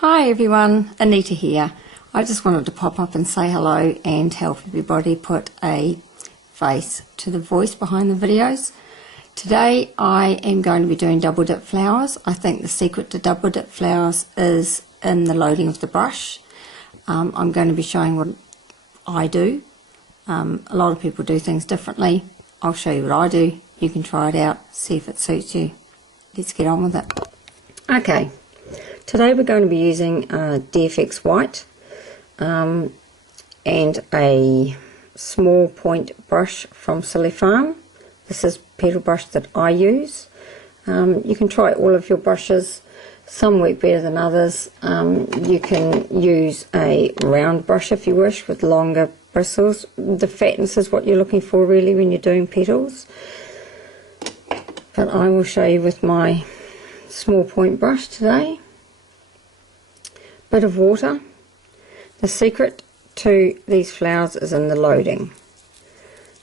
Hi everyone, Anita here. I just wanted to pop up and say hello and help everybody put a face to the voice behind the videos. Today I am going to be doing double dip flowers. I think the secret to double dip flowers is in the loading of the brush. I'm going to be showing what I do. A lot of people do things differently. I'll show you what I do. You can try it out, see if it suits you. Let's get on with it. Okay. Today we're going to be using DFX White and a small point brush from Silly Farm. This is petal brush that I use. You can try all of your brushes. Some work better than others. You can use a round brush if you wish with longer bristles. The fatness is what you're looking for really when you're doing petals. But I will show you with my small point brush today. Bit of water. The secret to these flowers is in the loading.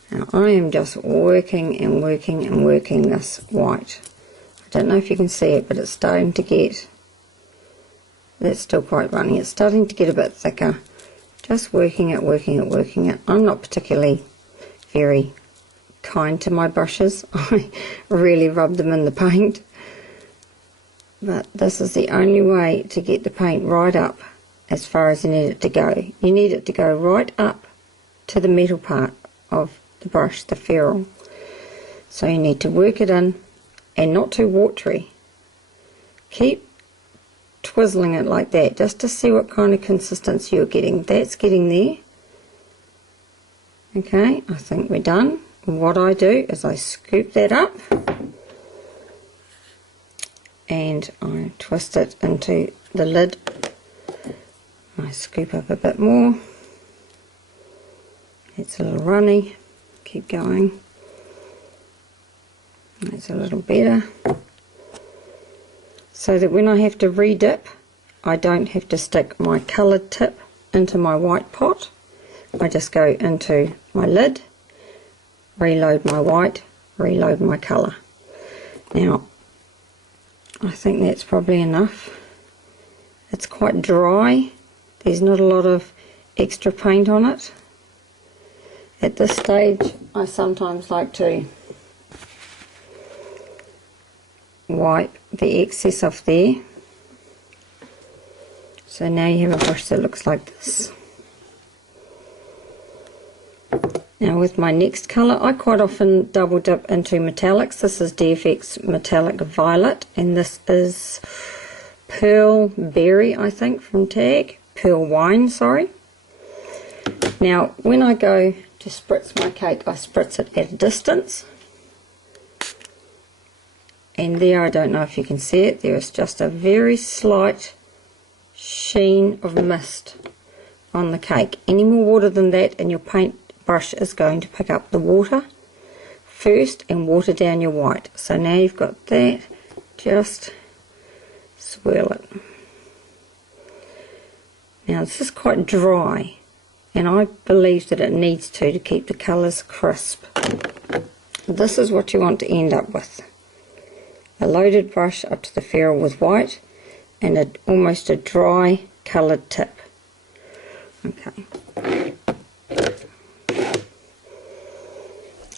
Now I am just working and working and working this white. I don't know if you can see it, but it's starting to get, it's still quite runny, it's starting to get a bit thicker. Just working it, working it, working it. I'm not particularly very kind to my brushes. I really rub them in the paint. But this is the only way to get the paint right up as far as you need it to go. You need it to go right up to the metal part of the brush, the ferrule. So you need to work it in and not too watery. Keep twizzling it like that just to see what kind of consistency you're getting. That's getting there. Okay, I think we're done. What I do is I scoop that up and I twist it into the lid. I scoop up a bit more. It's a little runny. Keep going. That's a little better. So that when I have to re-dip, I don't have to stick my coloured tip into my white pot. I just go into my lid, reload my white, reload my colour. Now, I think that's probably enough. It's quite dry. There's not a lot of extra paint on it. At this stage, I sometimes like to wipe the excess off there. So now you have a brush that looks like this. Now with my next colour, I quite often double dip into metallics. This is DFX Metallic Violet, and this is Pearl Berry, I think, from Tag. Pearl Wine, sorry. Now when I go to spritz my cake, I spritz it at a distance. And there, I don't know if you can see it, there is just a very slight sheen of mist on the cake. Any more water than that and your paint brush is going to pick up the water first and water down your white. So now you've got that, just swirl it. Now this is quite dry, and I believe that it needs to keep the colours crisp. This is what you want to end up with. A loaded brush up to the ferrule with white and almost a dry coloured tip. Okay.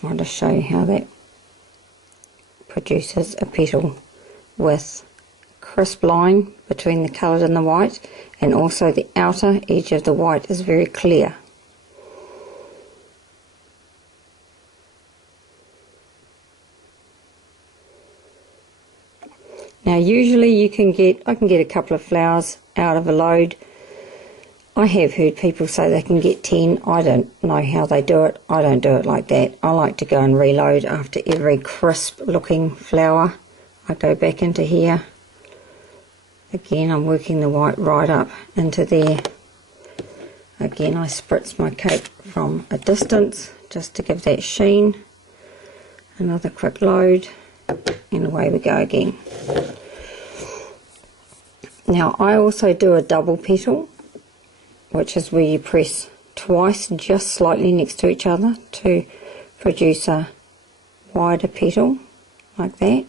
I'll just show you how that produces a petal with crisp line between the coloured and the white, and also the outer edge of the white is very clear. Now usually I can get a couple of flowers out of a load. I have heard people say they can get 10. I don't know how they do it. I don't do it like that. I like to go and reload after every crisp looking flower. I go back into here. Again, I'm working the white right up into there. Again, I spritz my cake from a distance just to give that sheen. Another quick load, and away we go again. Now, I also do a double petal, which is where you press twice just slightly next to each other to produce a wider petal like that.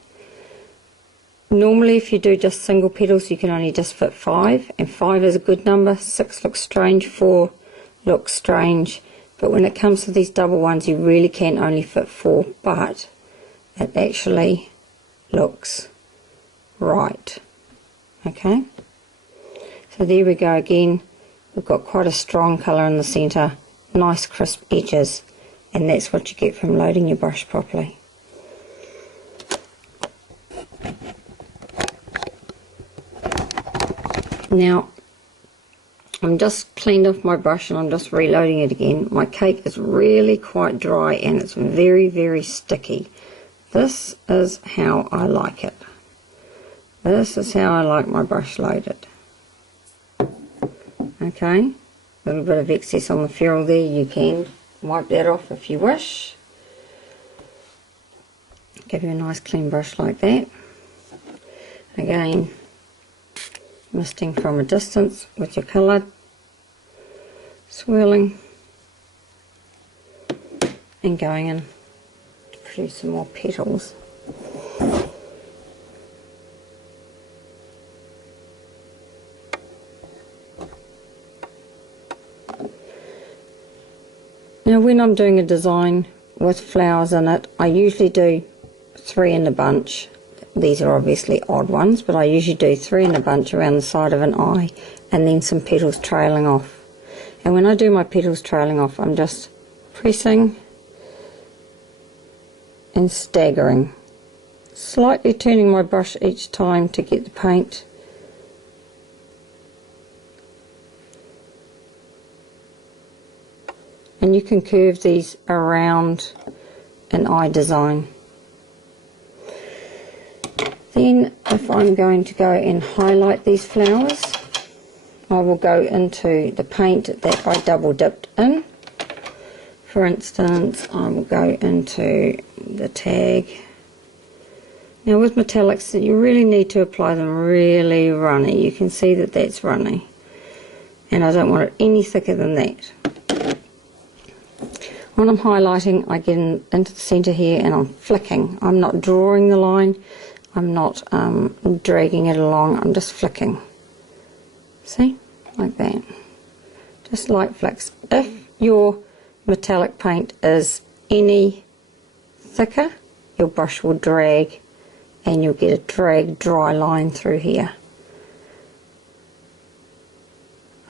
Normally if you do just single petals you can only just fit 5, and 5 is a good number. 6 looks strange, 4 looks strange, but when it comes to these double ones you really can only fit 4, but it actually looks right. Okay, so there we go again. We've got quite a strong colour in the centre, nice crisp edges, and that's what you get from loading your brush properly. Now I'm just cleaned off my brush and I'm just reloading it again. My cake is really quite dry and it's very sticky. This is how I like it. This is how I like my brush loaded. Okay, a little bit of excess on the ferrule there, you can wipe that off if you wish. Give you a nice clean brush like that. Again, misting from a distance with your colour, swirling and going in to produce some more petals. Now when I'm doing a design with flowers in it, I usually do 3 in a bunch. These are obviously odd ones, but I usually do 3 in a bunch around the side of an eye and then some petals trailing off. And when I do my petals trailing off, I'm just pressing and staggering, slightly turning my brush each time to get the paint. And you can curve these around an eye design. Then if I'm going to go and highlight these flowers, I will go into the paint that I double dipped in. For instance, I will go into the tag. Now with metallics, you really need to apply them really runny. You can see that that's runny, and I don't want it any thicker than that. When I'm highlighting, I get into the centre here and I'm flicking. I'm not drawing the line, I'm not dragging it along, I'm just flicking. See? Like that. Just light flicks. If your metallic paint is any thicker, your brush will drag and you'll get a drag dry line through here.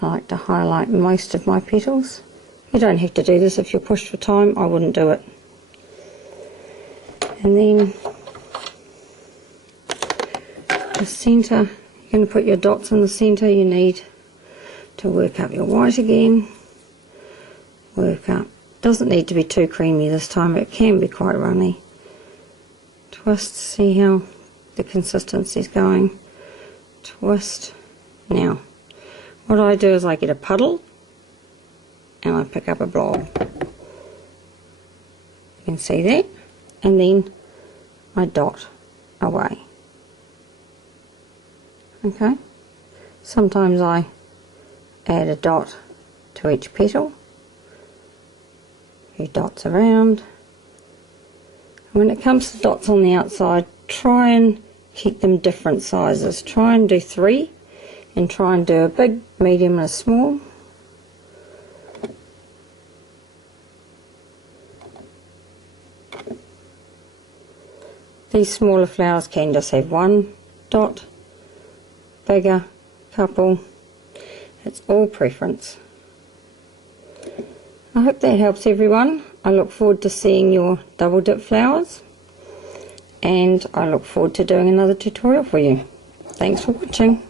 I like to highlight most of my petals. You don't have to do this if you're pushed for time. I wouldn't do it. And then the centre, you're going to put your dots in the centre. You need to work up your white again. Work up. Doesn't need to be too creamy this time. It can be quite runny. Twist, see how the consistency is going. Twist. Now, what I do is I get a puddle and I pick up a blob. You can see that, and then I dot away. Okay, sometimes I add a dot to each petal, a few dots around. When it comes to dots on the outside, try and keep them different sizes. Try and do 3, and try and do a big, medium and a small. These smaller flowers can just have 1 dot, bigger, couple. It's all preference. I hope that helps everyone. I look forward to seeing your double dip flowers, and I look forward to doing another tutorial for you. Thanks for watching.